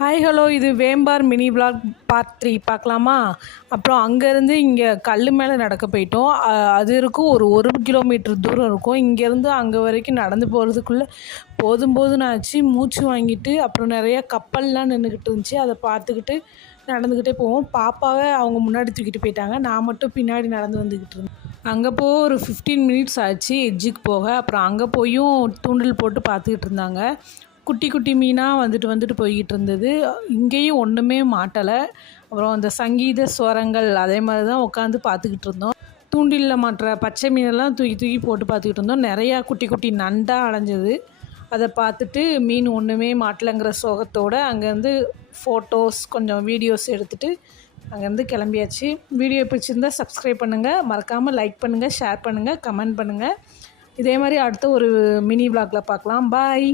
Hi hello இது Vembar mini vlog part 3 பார்க்கலாமா? அப்புறம் அங்கேருந்து இங்கே கல் மேலே நடக்க போயிட்டோம். அது இருக்கும் ஒரு கிலோமீட்டர் தூரம் இருக்கும். இங்கேருந்து அங்கே வரைக்கும் நடந்து போகிறதுக்குள்ளே போதும் போதும்னு ஆச்சு. மூச்சு வாங்கிட்டு அப்புறம் நிறையா கப்பல்லாம் நின்றுக்கிட்டு இருந்துச்சு. அதை பார்த்துக்கிட்டு நடந்துக்கிட்டே போவோம். பாப்பாவை அவங்க முன்னாடி தூக்கிட்டு போயிட்டாங்க. நான் மட்டும் பின்னாடி நடந்து வந்துக்கிட்டு இருந்தேன். அங்கே போக ஒரு 15 மினிட்ஸ் ஆச்சு எட்ஜுக்கு போக. அப்புறம் அங்கே போயும் தூண்டில் போட்டு பார்த்துக்கிட்டு இருந்தாங்க. குட்டி குட்டி மீனாக வந்துட்டு போய்கிட்டு இருந்தது. இங்கேயும் ஒன்றுமே மாட்டலை. அப்புறம் அந்த சங்கீத ஸ்வரங்கள் அதே மாதிரி தான் உட்காந்து பார்த்துக்கிட்டு இருந்தோம். தூண்டிலில் மாட்டுற பச்சை மீனெல்லாம் தூக்கி தூக்கி போட்டு பார்த்துக்கிட்டு இருந்தோம். நிறையா குட்டி குட்டி நண்டாக அலைஞ்சது. அதை பார்த்துட்டு மீன் ஒன்றுமே மாட்டலைங்கிற சோகத்தோடு அங்கேருந்து ஃபோட்டோஸ் கொஞ்சம் வீடியோஸ் எடுத்துகிட்டு அங்கேருந்து கிளம்பியாச்சு. வீடியோ பிடிச்சிருந்தால் சப்ஸ்கிரைப் பண்ணுங்கள், மறக்காமல் லைக் பண்ணுங்கள், ஷேர் பண்ணுங்கள், கமெண்ட் பண்ணுங்கள். இதே மாதிரி அடுத்த ஒரு மினி விளாகில் பார்க்கலாம். பாய்.